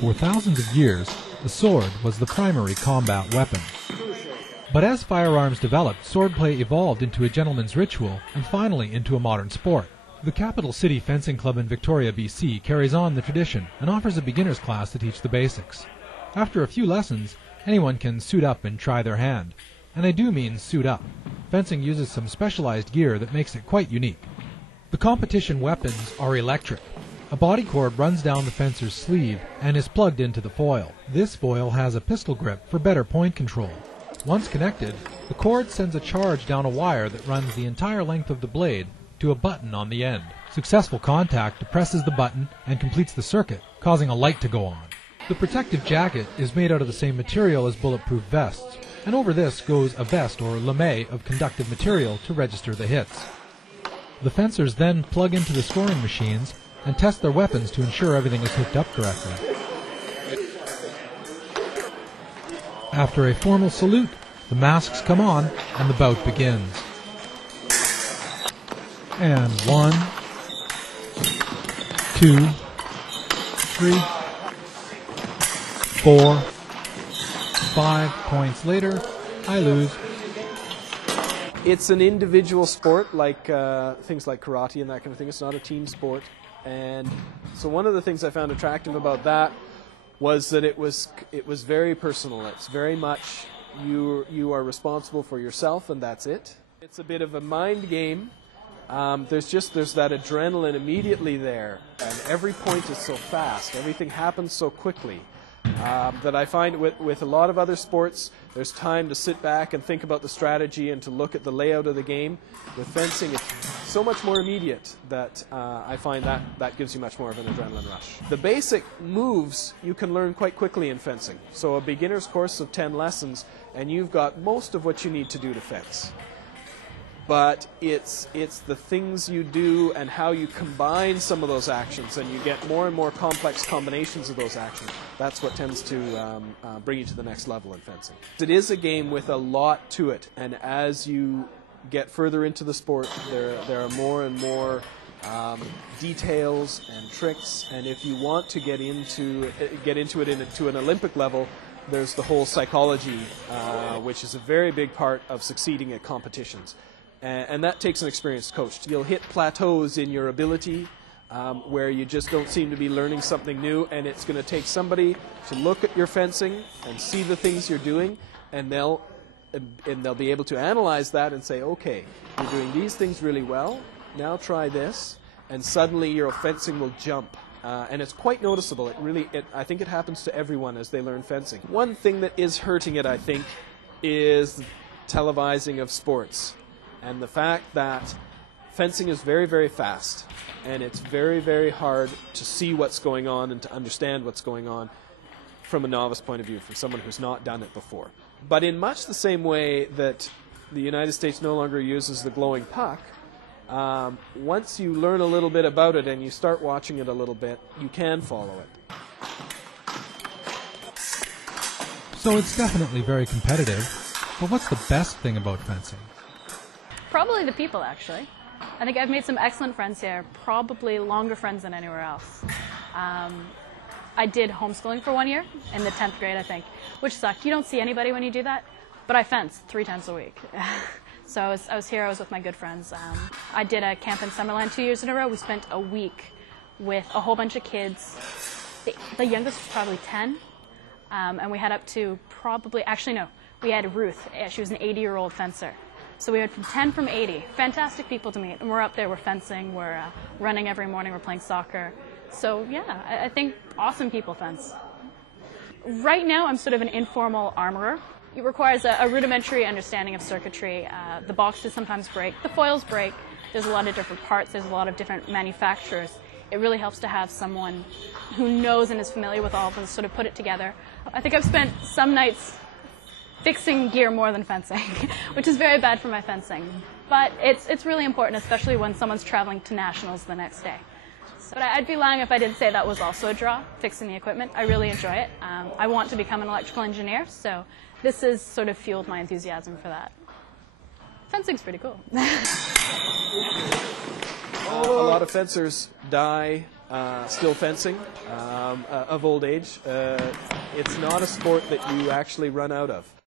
For thousands of years, the sword was the primary combat weapon. But as firearms developed, swordplay evolved into a gentleman's ritual and finally into a modern sport. The Capital City Fencing Club in Victoria, BC carries on the tradition and offers a beginner's class to teach the basics. After a few lessons, anyone can suit up and try their hand. And I do mean suit up. Fencing uses some specialized gear that makes it quite unique. The competition weapons are electric. A body cord runs down the fencer's sleeve and is plugged into the foil. This foil has a pistol grip for better point control. Once connected, the cord sends a charge down a wire that runs the entire length of the blade to a button on the end. Successful contact depresses the button and completes the circuit, causing a light to go on. The protective jacket is made out of the same material as bulletproof vests, and over this goes a vest or lame of conductive material to register the hits. The fencers then plug into the scoring machines and test their weapons to ensure everything is hooked up correctly. After a formal salute, the masks come on and the bout begins. And 1, 2, 3, 4, 5 points later, I lose. It's an individual sport like things like karate and that kind of thing. It's not a team sport. And so one of the things I found attractive about that was that it was very personal. It's very much you are responsible for yourself and that's it. It's a bit of a mind game. There's that adrenaline immediately there, and every point is so fast. Everything happens so quickly that I find with a lot of other sports, there's time to sit back and think about the strategy and to look at the layout of the game. With fencing, it's so much more immediate that I find that gives you much more of an adrenaline rush. The basic moves you can learn quite quickly in fencing. So a beginner's course of 10 lessons, and you've got most of what you need to do to fence. But it's the things you do and how you combine some of those actions, and you get more and more complex combinations of those actions. That's what tends to bring you to the next level in fencing. It is a game with a lot to it, and as you get further into the sport, there are more and more details and tricks. And if you want to get into it to an Olympic level, there's the whole psychology, which is a very big part of succeeding at competitions. And that takes an experienced coach. You'll hit plateaus in your ability where you just don't seem to be learning something new, and it's going to take somebody to look at your fencing and see the things you're doing, and they'll be able to analyze that and say, okay, you're doing these things really well, now try this, and suddenly your fencing will jump. And it's quite noticeable. I think it happens to everyone as they learn fencing. One thing that is hurting it, I think, is televising of sports. And the fact that fencing is very, very fast, and it's very, very hard to see what's going on and to understand what's going on from a novice point of view, from someone who's not done it before. But in much the same way that the United States no longer uses the glowing puck, once you learn a little bit about it and you start watching it a little bit, you can follow it. So it's definitely very competitive, but what's the best thing about fencing? Probably the people, actually. I think I've made some excellent friends here, probably longer friends than anywhere else. I did homeschooling for 1 year, in the 10th grade, I think, which sucked. You don't see anybody when you do that, but I fenced 3 times a week. So I was here, I was with my good friends. I did a camp in Summerland 2 years in a row. We spent a week with a whole bunch of kids. The youngest was probably 10, and we had up to we had Ruth. She was an 80-year-old fencer. So we had 10 from 80. Fantastic people to meet. And we're up there, we're fencing, we're running every morning, we're playing soccer. So yeah, I think awesome people fence. Right now I'm sort of an informal armorer. It requires a rudimentary understanding of circuitry. The boxes sometimes break, the foils break. There's a lot of different parts, there's a lot of different manufacturers. It really helps to have someone who knows and is familiar with all of them sort of put it together. I think I've spent some nights fixing gear more than fencing, which is very bad for my fencing. But it's really important, especially when someone's traveling to nationals the next day. But I'd be lying if I didn't say that was also a draw, fixing the equipment. I really enjoy it. I want to become an electrical engineer, so this has sort of fueled my enthusiasm for that. Fencing's pretty cool. A lot of fencers die still fencing of old age. It's not a sport that you actually run out of.